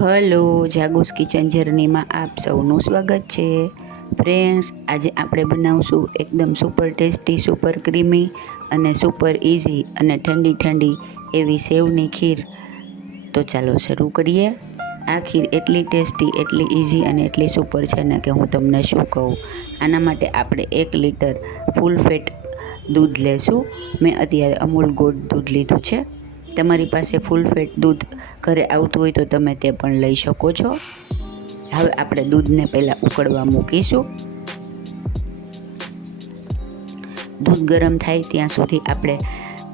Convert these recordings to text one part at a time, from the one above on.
Hello, જાગુસ kitchen જર્નીમાં આપ સૌનું સ્વાગત છે. ફ્રેન્ડ્સ, આજે આપણે બનાવશું એકદમ સુપર ટેસ્ટી, સુપર ક્રીમી અને સુપર ઇઝી અને ઠંડી ઠંડી એવી સેવની ખીર. તો ચાલો શરૂ કરીએ. આ ખીર એટલી ટેસ્ટી, એટલી ઇઝી અને એટલી સુપર છે ને કે હું તમને શું કહું. આના માટે આપણે એક લીટર ફૂલ ફેટ દૂધ લેશું. મેં અત્યારે અમૂલ ગોળ દૂધ લીધું છે. તમારી પાસે ફૂલ ફેટ દૂધ ઘરે આવતું હોય તો તમે તે પણ લઈ શકો છો. હવે આપણે દૂધને પહેલાં ઉકળવા મૂકીશું. દૂધ ગરમ થાય ત્યાં સુધી આપણે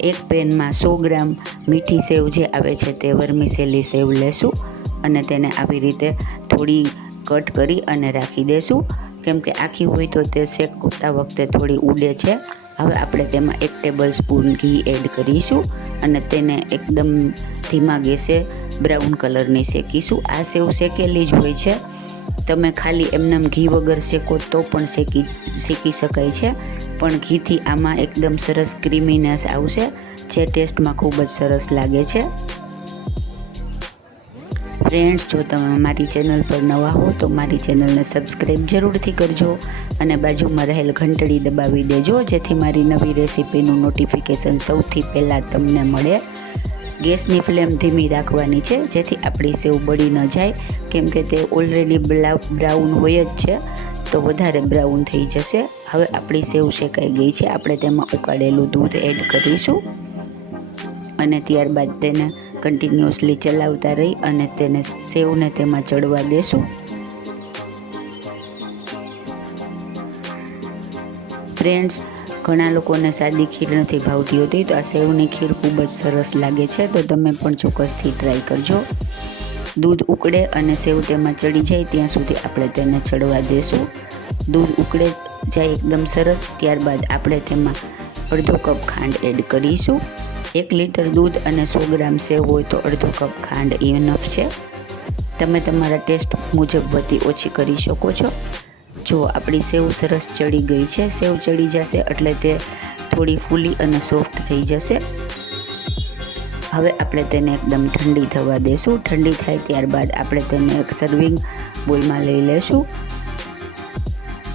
એક પેનમાં સો ગ્રામ મીઠી સેવ જે આવે છે તે વરમીસેલી સેવ લેશું અને તેને આવી રીતે થોડી કટ કરી અને રાખી દેશું. કેમ કે આખી હોય તો તે શેકતા વખતે થોડી ઉડે છે. હવે આપણે તેમાં એક ટેબલ સ્પૂન ઘી એડ કરીશું અને તેને એકદમ ધીમા ગેસે બ્રાઉન કલરની શેકીશું. આ સેવ શેકેલી જ હોય છે. તમે ખાલી એમનેમ ઘી વગર શેકો તો પણ શેકી શેકી શકાય છે. પણ ઘીથી આમાં એકદમ સરસ ક્રીમીનેસ આવશે, જે ટેસ્ટમાં ખૂબ જ સરસ લાગે છે. ફ્રેન્ડ્સ જો તમે મારી ચેનલ પર નવા હો, તો મારી ચેનલને સબસ્ક્રાઈબ જરૂરથી કરજો અને બાજુમાં રહેલ ઘંટડી દબાવી દેજો, જેથી મારી નવી રેસીપીનું નોટિફિકેશન સૌથી પહેલાં તમને મળે. ગેસની ફ્લેમ ધીમી રાખવાની છે, જેથી આપણી સેવ બળી ન જાય. કેમ કે તે ઓલરેડી બ્રાઉન હોય જ છે, તો વધારે બ્રાઉન થઈ જશે. હવે આપણી સેવ શેકાઈ ગઈ છે, આપણે તેમાં ઉકાળેલું દૂધ એડ કરીશું. અને ત્યારબાદ તેને કન્ટિન્યુઅસલી ચલાવતા રહી અને તેને સેવને તેમાં ચડવા દેશું. ફ્રેન્ડ્સ ઘણા લોકોને સાદી ખીર નથી ભાવતી હોતી, તો આ સેવની ખીર ખૂબ જ સરસ લાગે છે, તો તમે પણ ચોક્કસથી ટ્રાય કરજો. દૂધ ઉકળે અને સેવ તેમાં ચડી જાય, ત્યાં સુધી આપણે તેને ચડવા દેશું. દૂધ ઉકળે જાય એકદમ સરસ, ત્યારબાદ આપણે તેમાં અડધો કપ ખાંડ એડ કરીશું. એક લીટર દૂધ અને સો ગ્રામ સેવ હોય તો અડધો કપ ખાંડ ઇનફ છે. તમે તમારા ટેસ્ટ મુજબ વધી ઓછી કરી શકો છો. જો આપણી સેવ સરસ ચડી ગઈ છે, સેવ ચડી જશે એટલે તે થોડી ફૂલી અને સોફ્ટ થઈ જશે. હવે આપણે તેને એકદમ ઠંડી થવા દેશું. ઠંડી થાય ત્યારબાદ આપણે તેને એક સર્વિંગ બોલમાં લઈ લેશું.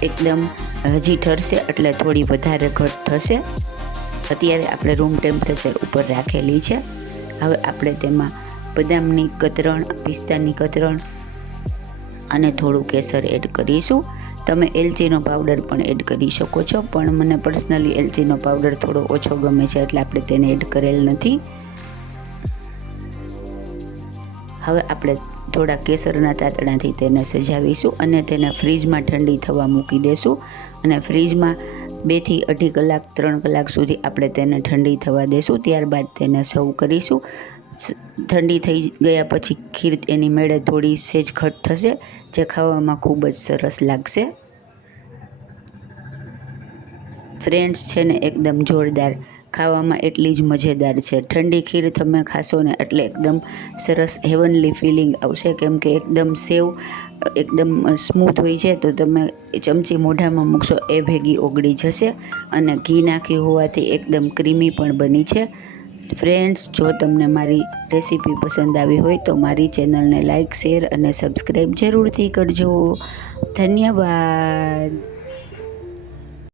એકદમ હજી ઠરશે એટલે થોડી વધારે ઘટ થશે. અત્યારે આપણે રૂમ ટેમ્પરેચર ઉપર રાખેલી છે. હવે આપણે તેમાં બદામની કતરણ, પિસ્તાની કતરણ અને થોડું કેસર એડ કરીશું. તમે એલચીનો પાવડર પણ એડ કરી શકો છો, પણ મને પર્સનલી એલચીનો પાવડર થોડો ઓછો ગમે છે, એટલે આપણે તેને એડ કરેલ નથી. હવે આપણે થોડા કેસરના તાતણાથી તેને સજાવીશું અને તેને ફ્રીજમાં ઠંડી થવા મૂકી દેશું. અને ફ્રીજમાં બેથી અઢી કલાક, ત્રણ કલાક સુધી આપણે તેને ઠંડી થવા દેશું. ત્યારબાદ તેને સર્વ કરીશું. ઠંડી થઈ ગયા પછી ખીર એની મેળે થોડી સેજ ઘટ થશે, જે ખાવામાં ખૂબ જ સરસ લાગશે. ફ્રેન્ડ્સ છે ને, એકદમ જોરદાર ખાવામાં એટલી જ મજેદાર છે. ઠંડી ખીર તમે ખાશો ને એટલે એકદમ સરસ હેવનલી ફિલિંગ આવશે. કેમ કે એકદમ સેવ, એકદમ સ્મૂથ હોય છે, તો તમે ચમચી મોઢામાં મૂકશો એ ભેગી ઓગળી જશે અને ઘી નાખ્યું હોવાથી એકદમ ક્રીમી પણ બની છે. ફ્રેન્ડ્સ જો તમને મારી રેસીપી પસંદ આવી હોય તો મારી ચેનલને લાઇક શેર અને સબસ્ક્રાઈબ જરૂરથી કરજો. ધન્યવાદ.